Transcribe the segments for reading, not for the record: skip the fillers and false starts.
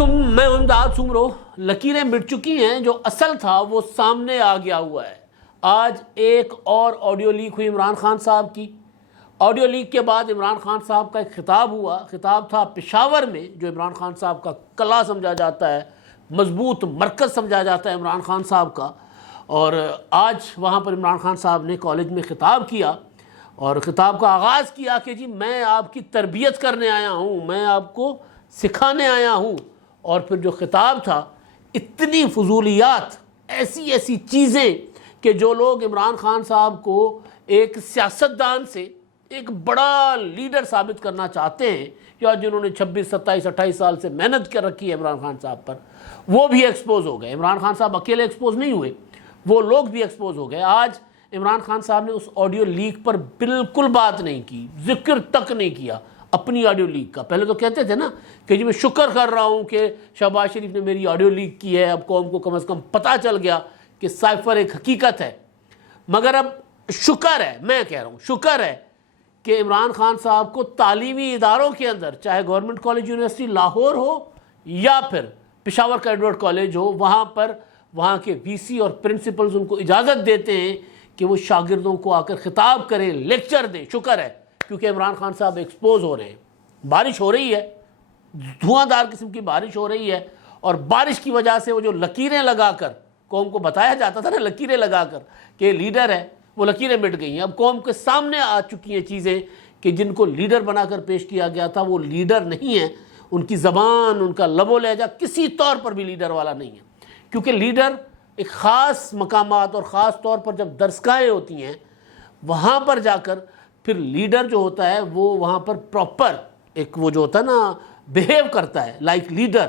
علیکم، میں امداد سمرو۔ لکیریں مٹ چکی ہیں، جو اصل تھا وہ سامنے آ گیا ہوا ہے۔ آج ایک اور آڈیو لیک ہوئی عمران خان صاحب کی۔ آڈیو لیک کے بعد عمران خان صاحب کا ایک خطاب ہوا۔ خطاب تھا پشاور میں، جو عمران خان صاحب کا قلعہ سمجھا جاتا ہے، مضبوط مرکز سمجھا جاتا ہے عمران خان صاحب کا۔ اور آج وہاں پر عمران خان صاحب نے کالج میں خطاب کیا اور خطاب کا آغاز کیا کہ جی میں آپ کی تربیت کرنے آیا ہوں، میں آپ کو سکھانے آیا ہوں۔ اور پھر جو خطاب تھا، اتنی فضولیات، ایسی چیزیں کہ جو لوگ عمران خان صاحب کو ایک سیاستدان سے ایک بڑا لیڈر ثابت کرنا چاہتے ہیں، یا جنہوں نے 26 27 28 سال سے محنت کر رکھی ہے عمران خان صاحب پر، وہ بھی ایکسپوز ہو گئے۔ عمران خان صاحب اکیلے ایکسپوز نہیں ہوئے، وہ لوگ بھی ایکسپوز ہو گئے۔ آج عمران خان صاحب نے اس آڈیو لیک پر بالکل بات نہیں کی، ذکر تک نہیں کیا اپنی آڈیو لیک کا۔ پہلے تو کہتے تھے نا کہ جی میں شکر کر رہا ہوں کہ شہباز شریف نے میری آڈیو لیک کی ہے، اب قوم کو کم از کم پتہ چل گیا کہ سائفر ایک حقیقت ہے۔ مگر اب شکر ہے، میں کہہ رہا ہوں شکر ہے کہ عمران خان صاحب کو تعلیمی اداروں کے اندر، چاہے گورنمنٹ کالج یونیورسٹی لاہور ہو یا پھر پشاور کا ایڈورڈ کالج ہو، وہاں پر وہاں کے وی سی اور پرنسپلز ان کو اجازت دیتے ہیں کہ وہ شاگردوں کو آ کر خطاب کریں، لیکچر دیں۔ شکر ہے، کیونکہ عمران خان صاحب ایکسپوز ہو رہے ہیں۔ بارش ہو رہی ہے، دھواں دار قسم کی بارش ہو رہی ہے، اور بارش کی وجہ سے وہ جو لکیریں لگا کر قوم کو بتایا جاتا تھا نا، لکیریں لگا کر کہ لیڈر ہے، وہ لکیریں مٹ گئی ہیں۔ اب قوم کے سامنے آ چکی ہیں چیزیں کہ جن کو لیڈر بنا کر پیش کیا گیا تھا، وہ لیڈر نہیں ہیں۔ ان کی زبان، ان کا لب و لہجہ کسی طور پر بھی لیڈر والا نہیں ہے، کیونکہ لیڈر ایک خاص مقامات اور خاص طور پر جب درسگاہیں ہوتی ہیں، وہاں پر جا کر پھر لیڈر جو ہوتا ہے وہ وہاں پر پراپر ایک وہ جو ہوتا ہے نا بیہیو کرتا ہے لائک لیڈر،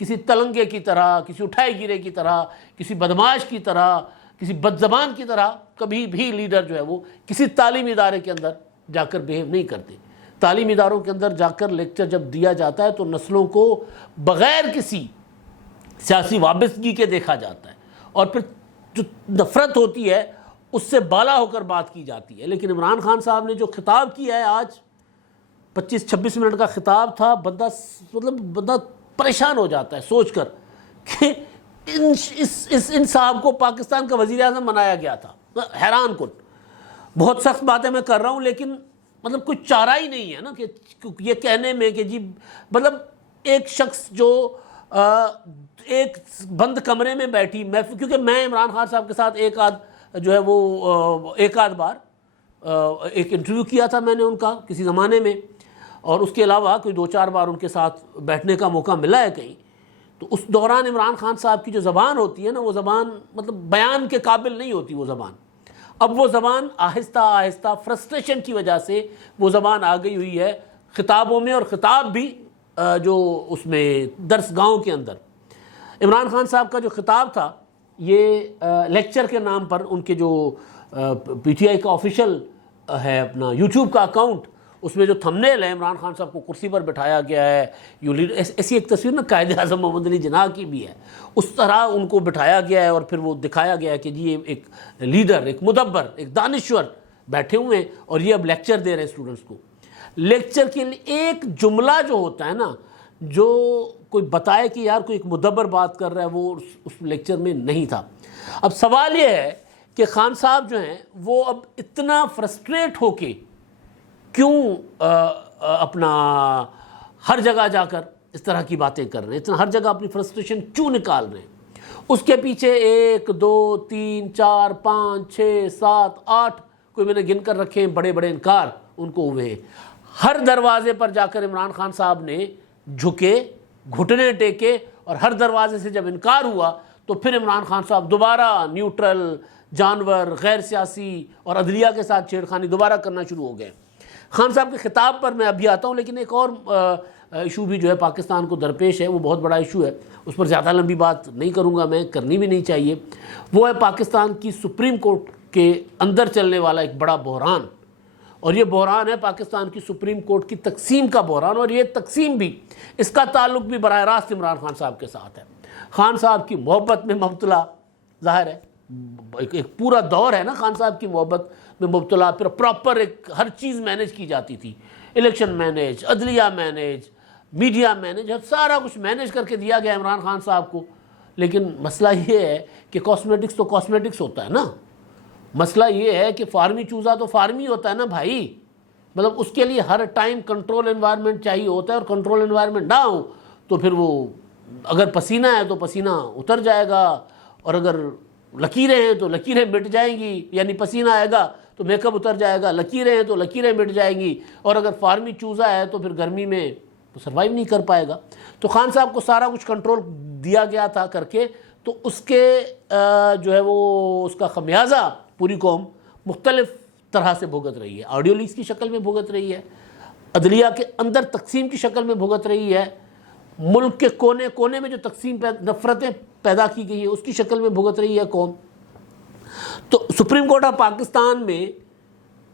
کسی تلنگے کی طرح، کسی اٹھائے گیرے کی طرح، کسی بدماش کی طرح، کسی بد زبان کی طرح کبھی بھی لیڈر جو ہے وہ کسی تعلیمی ادارے کے اندر جا کر بیہیو نہیں کرتے۔ تعلیمی اداروں کے اندر جا کر لیکچر جب دیا جاتا ہے تو نسلوں کو بغیر کسی سیاسی وابستگی کے دیکھا جاتا ہے، اور پھر جو نفرت ہوتی ہے اس سے بالا ہو کر بات کی جاتی ہے۔ لیکن عمران خان صاحب نے جو خطاب کیا ہے آج، 25-26 منٹ کا خطاب تھا، بندہ پریشان ہو جاتا ہے سوچ کر کہ ان صاحب کو پاکستان کا وزیر اعظم بنایا گیا تھا۔ حیران کن، بہت سخت باتیں میں کر رہا ہوں، لیکن مطلب کوئی چارہ ہی نہیں ہے نا کہ یہ کہنے میں کہ جی مطلب ایک شخص جو ایک بند کمرے میں بیٹھی محفل، کیونکہ میں عمران خان صاحب کے ساتھ ایک آدھ بار ایک انٹرویو کیا تھا میں نے ان کا کسی زمانے میں، اور اس کے علاوہ کوئی 2-4 بار ان کے ساتھ بیٹھنے کا موقع ملا ہے کہیں۔ تو اس دوران عمران خان صاحب کی جو زبان ہوتی ہے نا، وہ زبان مطلب بیان کے قابل نہیں ہوتی وہ زبان۔ اب وہ زبان آہستہ آہستہ فرسٹریشن کی وجہ سے وہ زبان آ گئی ہوئی ہے خطابوں میں، اور خطاب بھی جو اس میں درس گاہوں کے اندر۔ عمران خان صاحب کا جو خطاب تھا، یہ لیکچر کے نام پر ان کے جو پی ٹی آئی کا آفیشل ہے اپنا یوٹیوب کا اکاؤنٹ، اس میں جو تھمبنیل ہے عمران خان صاحب کو کرسی پر بٹھایا گیا ہے، ایسی ایک تصویر نا قائد اعظم محمد علی جناح کی بھی ہے، اس طرح ان کو بٹھایا گیا ہے، اور پھر وہ دکھایا گیا ہے کہ جی یہ ایک لیڈر، ایک مدبر، ایک دانشور بیٹھے ہوئے ہیں، اور یہ اب لیکچر دے رہے ہیں اسٹوڈنٹس کو۔ لیکچر کے لیے ایک جملہ جو ہوتا ہے نا، جو کوئی بتائے کہ یار کوئی ایک مدبر بات کر رہا ہے، وہ اس لیکچر میں نہیں تھا۔ اب سوال یہ ہے کہ خان صاحب جو ہیں وہ اب اتنا فرسٹریٹ ہو کے کیوں اپنا ہر جگہ جا کر اس طرح کی باتیں کر رہے ہیں، اتنا ہر جگہ اپنی فرسٹریشن کیوں نکال رہے ہیں؟ اس کے پیچھے 1 2 3 4 5 6 7 8 کوئی میں نے گن کر رکھے ہیں بڑے بڑے انکار ان کو ہوئے ہیں۔ ہر دروازے پر جا کر عمران خان صاحب نے جھکے، گھٹنے ٹیکے، اور ہر دروازے سے جب انکار ہوا تو پھر عمران خان صاحب دوبارہ نیوٹرل، جانور، غیر سیاسی اور عدلیہ کے ساتھ چھیڑخانی دوبارہ کرنا شروع ہو گئے۔ خان صاحب کے خطاب پر میں ابھی آتا ہوں، لیکن ایک اور ایشو بھی جو ہے پاکستان کو درپیش ہے، وہ بہت بڑا ایشو ہے، اس پر زیادہ لمبی بات نہیں کروں گا میں، کرنی بھی نہیں چاہیے۔ وہ ہے پاکستان کی سپریم کورٹ کے اندر چلنے والا ایک بڑا بحران، اور یہ بحران ہے پاکستان کی سپریم کورٹ کی تقسیم کا بحران، اور یہ تقسیم بھی، اس کا تعلق بھی براہ راست عمران خان صاحب کے ساتھ ہے۔ خان صاحب کی محبت میں مبتلا، ظاہر ہے ایک پورا دور ہے نا خان صاحب کی محبت میں مبتلا، پھر پراپر ایک ہر چیز مینیج کی جاتی تھی، الیکشن مینیج، عدلیہ مینیج، میڈیا مینیج، سارا کچھ مینیج کر کے دیا گیا عمران خان صاحب کو. لیکن مسئلہ یہ ہے کہ کاسمیٹکس تو کاسمیٹکس ہوتا ہے نا. مسئلہ یہ ہے کہ فارمی چوزا تو فارمی ہوتا ہے نا بھائی. مطلب اس کے لیے ہر ٹائم کنٹرول انوائرمنٹ چاہیے ہوتا ہے، اور کنٹرول انوائرمنٹ نہ ہو تو پھر وہ اگر پسینہ ہے تو پسینہ اتر جائے گا، اور اگر لکیریں ہیں تو لکیریں مٹ جائیں گی. یعنی پسینہ آئے گا تو میک اپ اتر جائے گا، لکیریں ہیں تو لکیریں مٹ جائیں گی، اور اگر فارمی چوزا ہے تو پھر گرمی میں سروائیو نہیں کر پائے گا. تو خان صاحب کو سارا کچھ کنٹرول دیا گیا تھا کر کے، تو اس کے جو ہے وہ اس کا خمیازہ پوری قوم مختلف طرح سے بھگت رہی ہے. آڈیو لیکس کی شکل میں بھگت رہی ہے، عدلیہ کے اندر تقسیم کی شکل میں بھگت رہی ہے، ملک کے کونے کونے میں جو تقسیم نفرتیں پیدا کی گئی ہیں اس کی شکل میں بھگت رہی ہے قوم. تو سپریم کورٹ آف پاکستان میں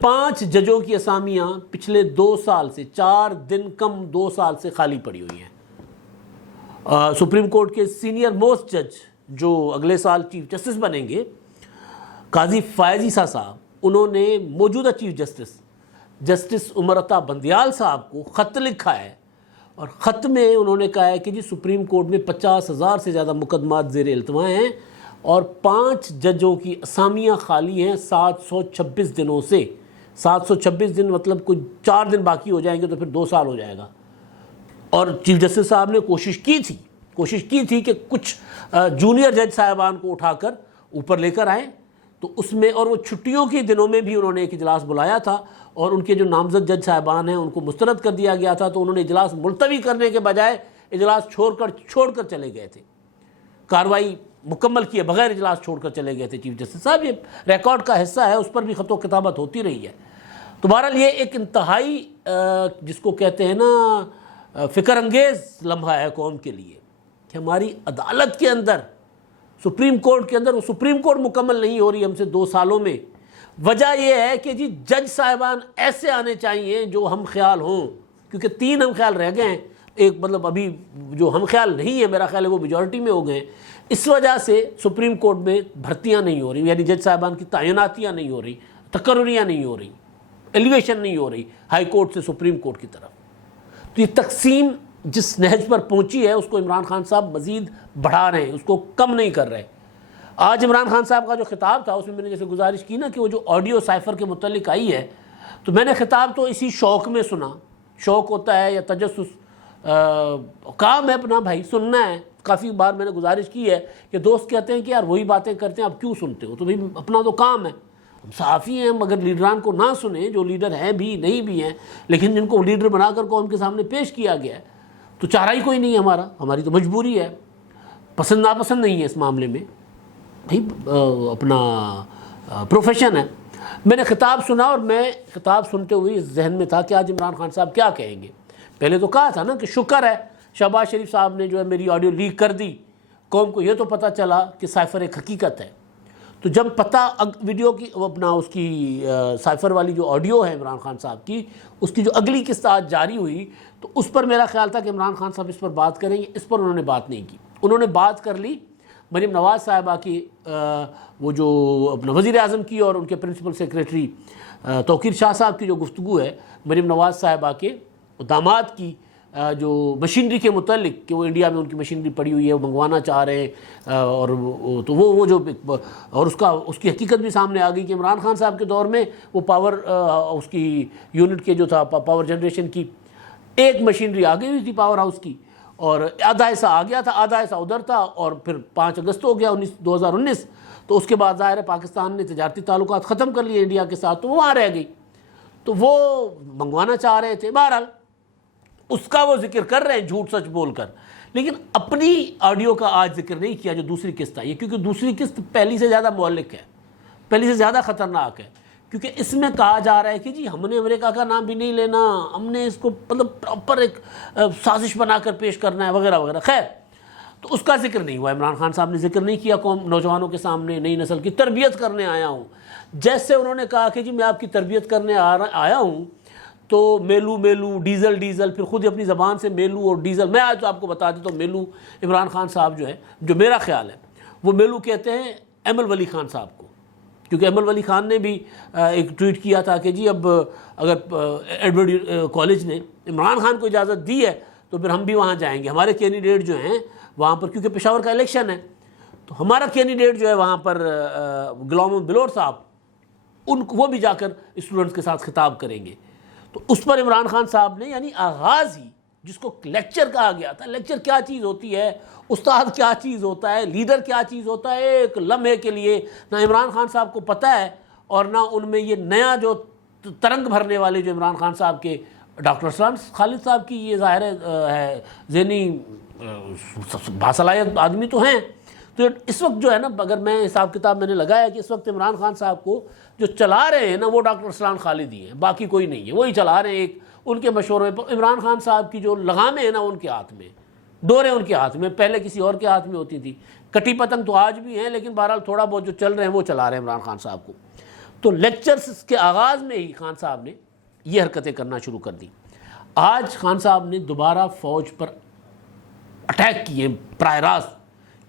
5 ججوں کی اسامیاں پچھلے 2 سال سے 4 دن کم 2 سال سے خالی پڑی ہوئی ہیں. سپریم کورٹ کے سینئر موسٹ جج جو اگلے سال چیف جسٹس بنیں گے، قاضی فائز عیسیٰ صاحب، انہوں نے موجودہ چیف جسٹس عمر عطا بندیال صاحب کو خط لکھا ہے، اور خط میں انہوں نے کہا ہے کہ جی سپریم کورٹ میں 50,000 سے زیادہ مقدمات زیر التوا ہیں، اور 5 ججوں کی اسامیاں خالی ہیں 726 دنوں سے. 726 دن مطلب کوئی 4 دن باقی ہو جائیں گے تو پھر 2 سال ہو جائے گا. اور چیف جسٹس صاحب نے کوشش کی تھی کہ کچھ جونیئر جج صاحبان کو اٹھا کر اوپر لے کر آئیں. تو اس میں، اور وہ چھٹیوں کے دنوں میں بھی انہوں نے ایک اجلاس بلایا تھا، اور ان کے جو نامزد جج صاحبان ہیں ان کو مسترد کر دیا گیا تھا. تو انہوں نے اجلاس ملتوی کرنے کے بجائے اجلاس چھوڑ کر چلے گئے تھے. کارروائی مکمل کیے بغیر اجلاس چھوڑ کر چلے گئے تھے چیف جسٹس صاحب. یہ ریکارڈ کا حصہ ہے، اس پر بھی خط و کتابت ہوتی رہی ہے. تو بہرحال یہ ایک انتہائی جس کو کہتے ہیں نا فکر انگیز لمحہ ہے قوم کے لیے کہ ہماری عدالت کے اندر، سپریم کورٹ کے اندر، وہ سپریم کورٹ مکمل نہیں ہو رہی ہم سے 2 سالوں میں. وجہ یہ ہے کہ جی جج صاحبان ایسے آنے چاہیے جو ہم خیال ہوں، کیونکہ 3 ہم خیال رہ گئے ہیں. ایک مطلب ابھی جو ہم خیال نہیں ہے میرا خیال ہے وہ میجورٹی میں ہو گئے ہیں. اس وجہ سے سپریم کورٹ میں بھرتیاں نہیں ہو رہی، یعنی جج صاحبان کی تعیناتیاں نہیں ہو رہی، تقرریاں نہیں ہو رہی، ایلیویشن نہیں ہو رہی ہائی کورٹ سے سپریم کورٹ کی طرف. تو یہ تقسیم جس نہج پر پہنچی ہے اس کو عمران خان صاحب مزید بڑھا رہے ہیں، اس کو کم نہیں کر رہے. آج عمران خان صاحب کا جو خطاب تھا اس میں نے جیسے گزارش کی نا کہ وہ جو آڈیو سائفر کے متعلق آئی ہے، تو میں نے خطاب تو اسی شوق میں سنا. شوق ہوتا ہے یا تجسس، کام ہے اپنا بھائی، سننا ہے. کافی بار میں نے گزارش کی ہے کہ دوست کہتے ہیں کہ یار وہی باتیں کرتے ہیں آپ کیوں سنتے ہو؟ تو بھائی اپنا تو کام ہے، ہم صحافی ہیں، مگر لیڈران کو نہ سنیں جو لیڈر ہیں بھی نہیں بھی ہیں، لیکن جن کو لیڈر بنا کر قوم کے سامنے پیش کیا گیا ہے. تو چارہ ہی کوئی نہیں ہے ہماری تو مجبوری ہے. پسند ناپسند نہیں ہے اس معاملے میں بھائی، اپنا پروفیشن ہے. میں نے خطاب سنا اور میں خطاب سنتے ہوئے اس ذہن میں تھا کہ آج عمران خان صاحب کیا کہیں گے. پہلے تو کہا تھا نا کہ شکر ہے شہباز شریف صاحب نے جو ہے میری آڈیو لیک کر دی، قوم کو یہ تو پتہ چلا کہ سائفر ایک حقیقت ہے. تو جب پتہ ویڈیو کی اپنا اس کی سائفر والی جو آڈیو ہے عمران خان صاحب کی، اس کی جو اگلی قسط آج جاری ہوئی، تو اس پر میرا خیال تھا کہ عمران خان صاحب اس پر بات کریں گے. اس پر انہوں نے بات نہیں کی. انہوں نے بات کر لی مریم نواز صاحبہ کی، وہ جو اپنا وزیر اعظم کی اور ان کے پرنسپل سیکریٹری توقیر شاہ صاحب کی جو گفتگو ہے مریم نواز صاحبہ کے داماد کی، جو مشینری کے متعلق کہ وہ انڈیا میں ان کی مشینری پڑی ہوئی ہے، وہ منگوانا چاہ رہے ہیں، اور تو وہ جو اور اس کی حقیقت بھی سامنے آ گئی کہ عمران خان صاحب کے دور میں وہ پاور اس کی یونٹ کے جو تھا پاور جنریشن کی ایک مشینری آ گئی ہوئی تھی پاور ہاؤس کی، اور آدھا ایسا آ گیا تھا، آدھا ایسا ادھر تھا، اور پھر 5 اگست ہو گیا 2019. تو اس کے بعد ظاہر ہے پاکستان نے تجارتی تعلقات ختم کر لیے انڈیا کے ساتھ، تو وہ وہاں رہ گئی. تو وہ منگوانا چاہ رہے تھے. بہرحال اس کا وہ ذکر کر رہے ہیں جھوٹ سچ بول کر، لیکن اپنی آڈیو کا آج ذکر نہیں کیا جو دوسری قسط آئی ہے، کیونکہ دوسری قسط پہلی سے زیادہ مہلک ہے، پہلی سے زیادہ خطرناک ہے. کیونکہ اس میں کہا جا رہا ہے کہ جی ہم نے امریکہ کا نام بھی نہیں لینا، ہم نے اس کو مطلب پراپر ایک سازش بنا کر پیش کرنا ہے وغیرہ وغیرہ. خیر، تو اس کا ذکر نہیں ہوا. عمران خان صاحب نے ذکر نہیں کیا قوم نوجوانوں کے سامنے نئی نسل کی تربیت کرنے آیا ہوں. جیسے انہوں نے کہا کہ جی میں آپ کی تربیت کرنے آیا ہوں، تو میلو ڈیزل، پھر خود اپنی زبان سے میلو اور ڈیزل. میں آج تو آپ کو بتا دیتا ہوں میلو عمران خان صاحب جو ہے، جو میرا خیال ہے وہ میلو کہتے ہیں ایمل ولی خان صاحب کو، کیونکہ ایمل ولی خان نے بھی ایک ٹویٹ کیا تھا کہ جی اب اگر ایڈورڈ کالج نے عمران خان کو اجازت دی ہے تو پھر ہم بھی وہاں جائیں گے. ہمارے کینڈیڈیٹ جو ہیں وہاں پر, کیونکہ پشاور کا الیکشن ہے, تو ہمارا کینڈیڈیٹ جو ہے وہاں پر غلام محمد بلوچ صاحب, وہ بھی جا کر اسٹوڈنٹس کے ساتھ خطاب کریں گے. تو اس پر عمران خان صاحب نے یعنی آغاز ہی, جس کو لیکچر کہا گیا تھا, لیکچر کیا چیز ہوتی ہے, استاد کیا چیز ہوتا ہے, لیڈر کیا چیز ہوتا ہے, ایک لمحے کے لیے نہ عمران خان صاحب کو پتہ ہے اور نہ ان میں یہ نیا جو ترنگ بھرنے والے جو عمران خان صاحب کے ڈاکٹر ارسلان خالد صاحب کی یہ ظاہر ہے ذہنی باصلاحیت آدمی تو ہیں. تو اس وقت جو ہے نا, اگر میں حساب کتاب میں نے لگایا کہ اس وقت عمران خان صاحب کو جو چلا رہے ہیں نا وہ ڈاکٹر ارسلان خالد ہی ہیں, باقی کوئی نہیں ہے, وہی چلا رہے ہیں. ایک ان کے مشورے پر عمران خان صاحب کی جو لگامیں ہیں نا ان کے ہاتھ میں, ڈوریں ان کے ہاتھ میں, پہلے کسی اور کے ہاتھ میں ہوتی تھی. کٹی پتنگ تو آج بھی ہیں, لیکن بہرحال تھوڑا بہت جو چل رہے ہیں وہ چلا رہے ہیں عمران خان صاحب کو. تو لیکچرز کے آغاز میں ہی خان صاحب نے یہ حرکتیں کرنا شروع کر دی. آج خان صاحب نے دوبارہ فوج پر اٹیک کیے براہ راست,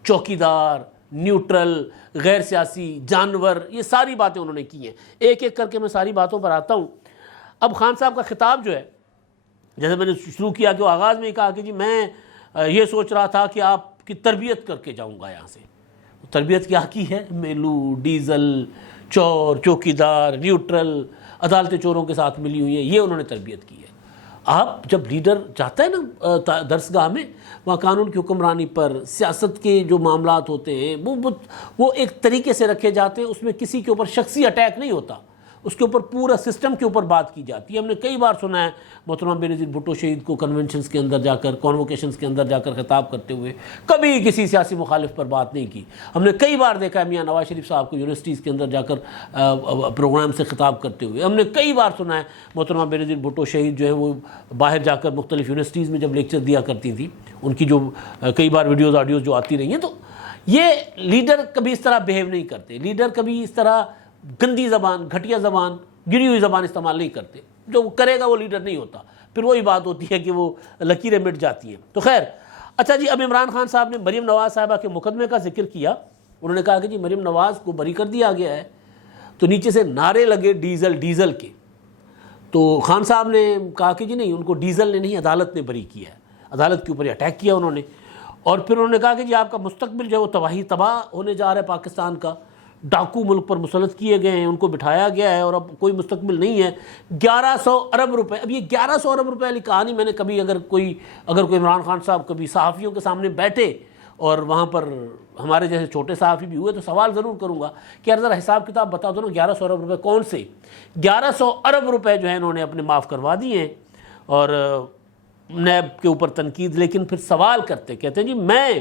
چوکیدار, نیوٹرل, غیر سیاسی, جانور, یہ ساری باتیں انہوں نے کی ہیں. ایک ایک کر کے میں ساری باتوں پر آتا ہوں. اب خان صاحب کا خطاب جو ہے, جیسے میں نے شروع کیا کہ وہ آغاز میں ہی کہا کہ جی میں یہ سوچ رہا تھا کہ آپ کی تربیت کر کے جاؤں گا یہاں سے. تربیت کیا کی ہے؟ میلو, ڈیزل, چور, چوکیدار, نیوٹرل, عدالتیں چوروں کے ساتھ ملی ہوئی ہیں, یہ انہوں نے تربیت کی ہے. آپ جب لیڈر جاتا ہے نا درسگاہ میں, وہاں قانون کی حکمرانی پر, سیاست کے جو معاملات ہوتے ہیں وہ ایک طریقے سے رکھے جاتے ہیں, اس میں کسی کے اوپر شخصی اٹیک نہیں ہوتا, اس کے اوپر پورا سسٹم کے اوپر بات کی جاتی ہے. ہم نے کئی بار سنا ہے محترمہ بینظیر بھٹو شہید کو کنونشنز کے اندر جا کر, کانووکیشنز کے اندر جا کر خطاب کرتے ہوئے کبھی کسی سیاسی مخالف پر بات نہیں کی. ہم نے کئی بار دیکھا ہے میاں نواز شریف صاحب کو یونیورسٹیز کے اندر جا کر پروگرام سے خطاب کرتے ہوئے. ہم نے کئی بار سنا ہے محترمہ بینظیر بھٹو شہید جو ہے وہ باہر جا کر مختلف یونیورسٹیز میں جب لیکچر دیا کرتی تھی, ان کی جو کئی بار ویڈیوز آڈیوز جو آتی رہی ہیں. تو یہ لیڈر کبھی اس طرح بیہیو نہیں کرتے, لیڈر کبھی اس طرح گندی زبان, گھٹیا زبان, گری ہوئی زبان استعمال نہیں کرتے. جو وہ کرے گا وہ لیڈر نہیں ہوتا. پھر وہی بات ہوتی ہے کہ وہ لکیریں مٹ جاتی ہیں. تو خیر, اچھا جی, اب عمران خان صاحب نے مریم نواز صاحبہ کے مقدمے کا ذکر کیا. انہوں نے کہا کہ جی مریم نواز کو بری کر دیا گیا ہے, تو نیچے سے نعرے لگے ڈیزل ڈیزل کے. تو خان صاحب نے کہا کہ جی نہیں, ان کو ڈیزل نے نہیں, عدالت نے بری کیا ہے, عدالت کے اوپر اٹیک کیا انہوں نے. اور پھر انہوں نے کہا کہ جی آپ کا مستقبل جو ہے وہ تباہ ہونے جا رہا ہے پاکستان کا, ڈاکو ملک پر مسلط کیے گئے ہیں, ان کو بٹھایا گیا ہے اور اب کوئی مستقبل نہیں ہے. 1100 ارب روپے, اب یہ 1100 ارب روپے والی کہانی میں نے کبھی اگر کوئی عمران خان صاحب کبھی صحافیوں کے سامنے بیٹھے اور وہاں پر ہمارے جیسے چھوٹے صحافی بھی ہوئے تو سوال ضرور کروں گا کہ یار ذرا حساب کتاب بتا دو نا, 1100 ارب روپے کون سے؟ 1100 ارب روپے جو ہے انہوں نے اپنے معاف کروا دیے ہیں اور نیب کے اوپر تنقید. لیکن پھر سوال کہتے ہیں جی میں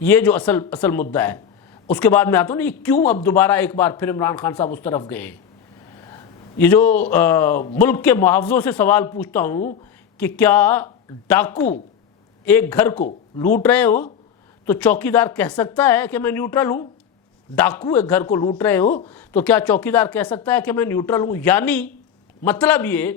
یہ جو اصل مدعا ہے, اس کے بعد میں آتا ہوں نا, یہ کیوں اب دوبارہ ایک بار پھر عمران خان صاحب اس طرف گئے ہیں. یہ جو ملک کے محافظوں سے سوال پوچھتا ہوں کہ کیا ڈاکو ایک گھر کو لوٹ رہے ہو تو چوکیدار کہہ سکتا ہے کہ میں نیوٹرل ہوں؟ ڈاکو ایک گھر کو لوٹ رہے ہو تو کیا چوکیدار کہہ سکتا ہے کہ میں نیوٹرل ہوں؟ یعنی مطلب یہ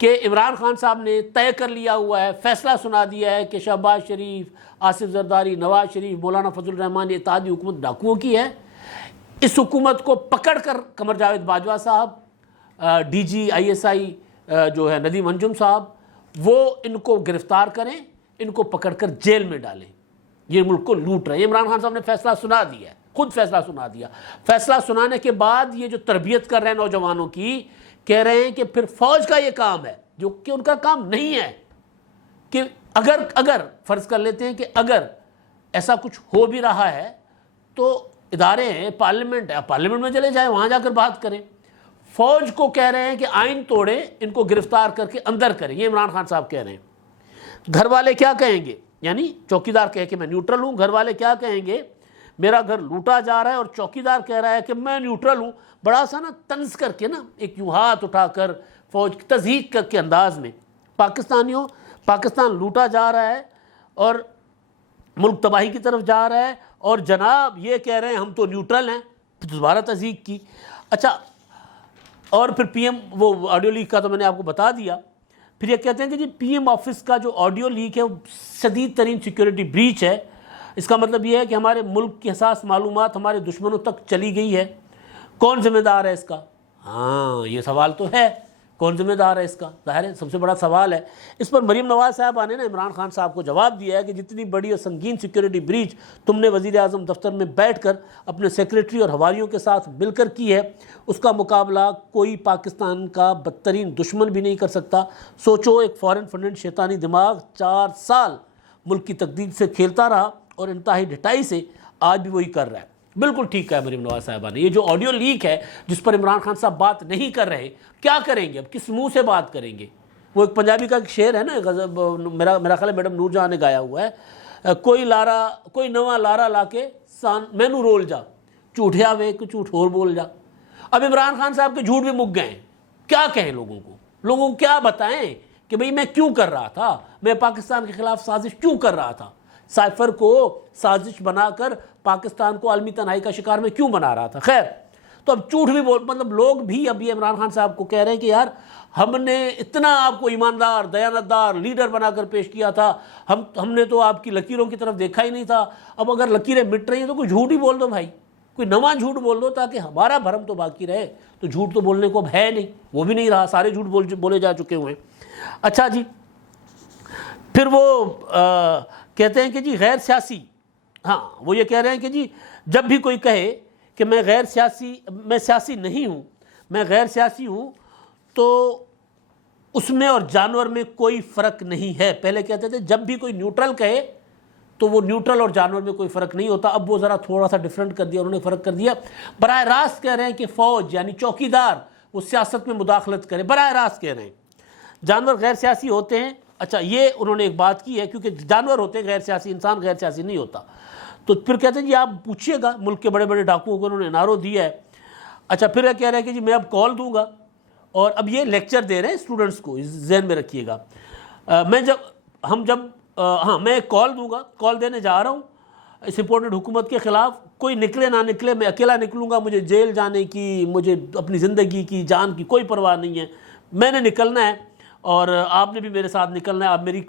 کہ عمران خان صاحب نے طے کر لیا ہوا ہے, فیصلہ سنا دیا ہے کہ شہباز شریف, آصف زرداری, نواز شریف, مولانا فضل الرحمان, یہ اتحادی حکومت ڈاکوؤں کی ہے. اس حکومت کو پکڑ کر قمر جاوید باجوہ صاحب, ڈی جی ISI جو ہے ندیم انجم صاحب, وہ ان کو گرفتار کریں, ان کو پکڑ کر جیل میں ڈالیں. یہ ملک کو لوٹ رہے ہیں. عمران خان صاحب نے فیصلہ سنا دیا ہے, خود فیصلہ سنا دیا. فیصلہ سنانے کے بعد یہ جو تربیت کر رہے ہیں نوجوانوں کی, کہہ رہے ہیں کہ پھر فوج کا یہ کام ہے, جو کہ ان کا کام نہیں ہے. کہ اگر فرض کر لیتے ہیں کہ اگر ایسا کچھ ہو بھی رہا ہے تو ادارے ہیں, پارلیمنٹ ہے, پارلیمنٹ میں چلے جائیں, وہاں جا کر بات کریں. فوج کو کہہ رہے ہیں کہ آئین توڑیں, ان کو گرفتار کر کے اندر کریں. یہ عمران خان صاحب کہہ رہے ہیں. گھر والے کیا کہیں گے؟ یعنی چوکیدار کہے کہ میں نیوٹرل ہوں, گھر والے کیا کہیں گے؟ میرا گھر لوٹا جا رہا ہے اور چوکیدار کہہ رہا ہے کہ میں نیوٹرل ہوں. بڑا سا نا طنز کر کے نا, ایک یوں ہاتھ اٹھا کر فوج تضحیق کر کے انداز میں, پاکستان لوٹا جا رہا ہے اور ملک تباہی کی طرف جا رہا ہے, اور جناب یہ کہہ رہے ہیں ہم تو نیوٹرل ہیں. دوبارہ تضحیق کی. اچھا, اور پھر پی ایم, وہ آڈیو لیک کا تو میں نے آپ کو بتا دیا. پھر یہ کہتے ہیں کہ جی پی ایم آفس کا جو آڈیو لیک ہے وہ شدید ترین سیکیورٹی بریچ ہے. اس کا مطلب یہ ہے کہ ہمارے ملک کی حساس معلومات ہمارے دشمنوں تک چلی گئی ہے. کون ذمہ دار ہے اس کا؟ ہاں, یہ سوال تو ہے. کون ذمہ دار ہے اس کا؟ ظاہر ہے سب سے بڑا سوال ہے۔ اس پر مریم نواز صاحبہ نے عمران خان صاحب کو جواب دیا ہے کہ جتنی بڑی اور سنگین سیکیورٹی بریچ تم نے وزیر اعظم دفتر میں بیٹھ کر اپنے سیکریٹری اور حواریوں کے ساتھ مل کر کی ہے، اس کا مقابلہ کوئی پاکستان کا بدترین دشمن بھی نہیں کر سکتا۔ سوچو، ایک فورن فنڈڈ شیطانی دماغ 4 سال ملک کی تقدیر سے کھیلتا رہا اور انتہائی ڈھٹائی سے آج بھی وہی کر رہا ہے۔ بالکل ٹھیک ہے مریم نواز صاحبہ نے۔ یہ جو آڈیو لیک ہے جس پر عمران خان صاحب بات نہیں کر رہے، کیا کریں گے اب؟ کس منہ سے بات کریں گے؟ وہ ایک پنجابی کا ایک شعر ہے نا، غضب، میرا خیال ہے میڈم نور جہاں نے گایا ہوا ہے، کوئی نواں لارا لا کے مینو رول جا، جھوٹیا وے کہ جھوٹ اور بول جا۔ اب عمران خان صاحب کے جھوٹ بھی مک گئے ہیں، کیا کہیں لوگوں کو کیا بتائیں کہ بھئی میں کیوں کر رہا تھا، میں پاکستان کے خلاف سازش کیوں کر رہا تھا، سائفر کو سازش بنا کر پاکستان کو عالمی تنہائی کا شکار میں کیوں بنا رہا تھا۔ خیر، تو اب جھوٹ بھی مطلب لوگ بھی اب یہ عمران خان صاحب کو کہہ رہے ہیں کہ یار ہم نے اتنا آپ کو ایماندار، دیانتدار لیڈر بنا کر پیش کیا تھا، ہم نے تو آپ کی لکیروں کی طرف دیکھا ہی نہیں تھا، اب اگر لکیریں مٹ رہی ہیں تو کوئی جھوٹ ہی بول دو بھائی، کوئی نواں جھوٹ بول دو تاکہ ہمارا بھرم تو باقی رہے۔ تو جھوٹ تو بولنے کو اب ہے نہیں، وہ بھی نہیں رہا، سارے جھوٹ بولے جا چکے ہوئے ہیں۔ اچھا جی، پھر وہ کہتے ہیں کہ جی غیر سیاسی، ہاں وہ یہ کہہ رہے ہیں کہ جی جب بھی کوئی کہے کہ میں سیاسی نہیں ہوں، میں غیر سیاسی ہوں، تو اس میں اور جانور میں کوئی فرق نہیں ہے۔ پہلے کہتے تھے جب بھی کوئی نیوٹرل کہے تو وہ نیوٹرل اور جانور میں کوئی فرق نہیں ہوتا، اب وہ ذرا تھوڑا سا ڈیفرنٹ کر دیا، انہوں نے فرق کر دیا۔ براہ راست کہہ رہے ہیں کہ فوج یعنی چوکیدار وہ سیاست میں مداخلت کرے، براہ راست کہہ رہے ہیں جانور غیر سیاسی ہوتے ہیں۔ اچھا، یہ انہوں نے ایک بات کی ہے کیونکہ جانور ہوتے ہیں غیر سیاسی، انسان غیر سیاسی نہیں ہوتا۔ تو پھر کہتے ہیں جی آپ پوچھیے گا، ملک کے بڑے بڑے ڈاکوؤں کو انہوں نے نعرہ دیا ہے۔ اچھا، پھر یہ کہہ رہے ہیں کہ جی میں اب کال دوں گا، اور اب یہ لیکچر دے رہے ہیں اسٹوڈنٹس کو، اس ذہن میں رکھیے گا، میں ایک کال دوں گا، کال دینے جا رہا ہوں اس امپورٹنٹ حکومت کے خلاف، کوئی نکلے نہ نکلے میں اکیلا نکلوں گا، مجھے جیل جانے کی، مجھے اپنی زندگی کی، جان کی کوئی پرواہ نہیں ہے، میں نے نکلنا ہے اور آپ نے بھی میرے ساتھ نکلنا ہے۔ آپ میری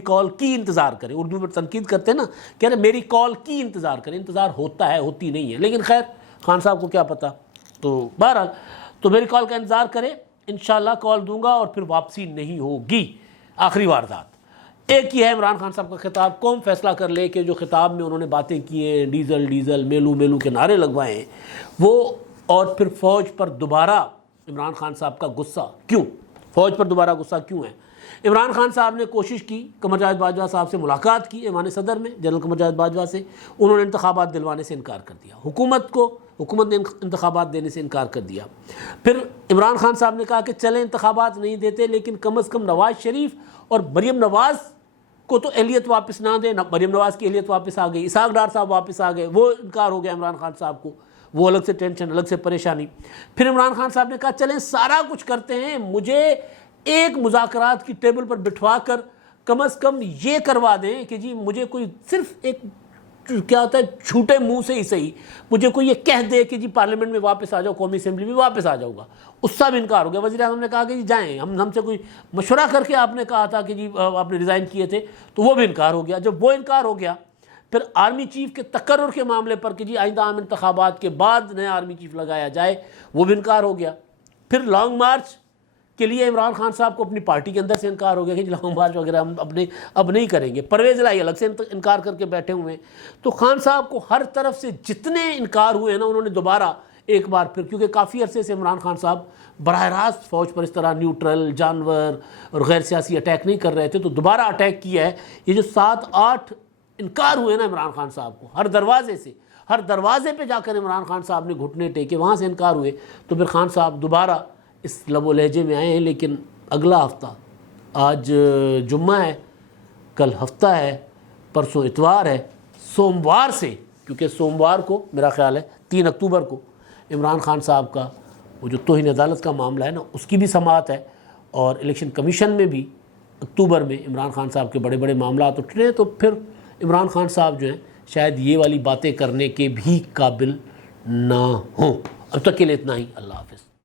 کال کی انتظار کریں، اردو میں تنقید کرتے ہیں نا، کہہ رہے میری کال کی انتظار کریں، انتظار ہوتا ہے، ہوتی نہیں ہے، لیکن خیر خان صاحب کو کیا پتہ۔ تو بہرحال تو میری کال کا انتظار کریں، انشاءاللہ کال دوں گا اور پھر واپسی نہیں ہوگی۔ آخری واردات ایک ہی ہے عمران خان صاحب کا خطاب، قوم فیصلہ کر لے کہ جو خطاب میں انہوں نے باتیں کی ہیں، ڈیزل میلو کے نعرے لگوائے ہیں وہ، اور پھر فوج پر دوبارہ عمران خان صاحب کا غصہ کیوں، فوج پر دوبارہ غصہ کیوں ہے۔ عمران خان صاحب نے کوشش کی، قمر جاوید باجوہ صاحب سے ملاقات کی ایوان صدر میں، جنرل قمر جاوید باجوہ سے، انہوں نے انتخابات دلوانے سے انکار کر دیا، حکومت نے انتخابات دینے سے انکار کر دیا۔ پھر عمران خان صاحب نے کہا کہ چلیں انتخابات نہیں دیتے لیکن کم از کم نواز شریف اور مریم نواز کو تو اہلیت واپس نہ دیں، مریم نواز کی اہلیت واپس آ گئی، اسحاق ڈار صاحب واپس آ گئے، وہ انکار ہو گیا عمران خان صاحب کو، وہ الگ سے ٹینشن، الگ سے پریشانی۔ پھر عمران خان صاحب نے کہا چلیں سارا کچھ کرتے ہیں، مجھے ایک مذاکرات کی ٹیبل پر بٹھوا کر کم از کم یہ کروا دیں کہ جی مجھے کوئی صرف ایک کیا ہوتا ہے جھوٹے منہ سے ہی صحیح، مجھے کوئی یہ کہہ دے کہ جی پارلیمنٹ میں واپس آ جاؤ، قومی اسمبلی میں واپس آ جاؤ گا، اس سے بھی انکار ہو گیا۔ وزیر اعظم نے کہا کہ جی جائیں، ہم سے کوئی مشورہ کر کے آپ نے کہا تھا کہ جی آپ نے ریزائن کیے تھے، تو وہ بھی انکار ہو گیا۔ جب وہ انکار ہو گیا، پھر آرمی چیف کے تقرر کے معاملے پر کہ جی آئندہ عام انتخابات کے بعد نیا آرمی چیف لگایا جائے، وہ بھی انکار ہو گیا۔ پھر لانگ مارچ کے لیے عمران خان صاحب کو اپنی پارٹی کے اندر سے انکار ہو گیا کہ جی لانگ مارچ وغیرہ ہم اب نہیں کریں گے، پرویز الہی الگ سے انکار کر کے بیٹھے ہوئے ہیں۔ تو خان صاحب کو ہر طرف سے جتنے انکار ہوئے ہیں نا، انہوں نے دوبارہ ایک بار پھر، کیونکہ کافی عرصے سے عمران خان صاحب براہ راست فوج پر اس طرح نیوٹرل، جانور اور غیر سیاسی اٹیک نہیں کر رہے تھے، تو دوبارہ اٹیک کیا ہے۔ یہ جو 7-8 انکار ہوئے نا عمران خان صاحب کو، ہر دروازے پہ جا کر عمران خان صاحب نے گھٹنے ٹیکے، وہاں سے انکار ہوئے، تو پھر خان صاحب دوبارہ اس لب و لہجے میں آئے ہیں۔ لیکن اگلا ہفتہ، آج جمعہ ہے، کل ہفتہ ہے، پرسوں اتوار ہے، سوموار سے، کیونکہ سوموار کو میرا خیال ہے 3 اکتوبر کو عمران خان صاحب کا وہ جو توہین عدالت کا معاملہ ہے نا، اس کی بھی سماعت ہے، اور الیکشن کمیشن میں بھی اکتوبر میں عمران خان صاحب کے بڑے بڑے معاملات اٹھ رہے ہیں، تو پھر عمران خان صاحب جو ہیں شاید یہ والی باتیں کرنے کے بھی قابل نہ ہوں۔ اب تک کے لیے اتنا ہی، اللہ حافظ۔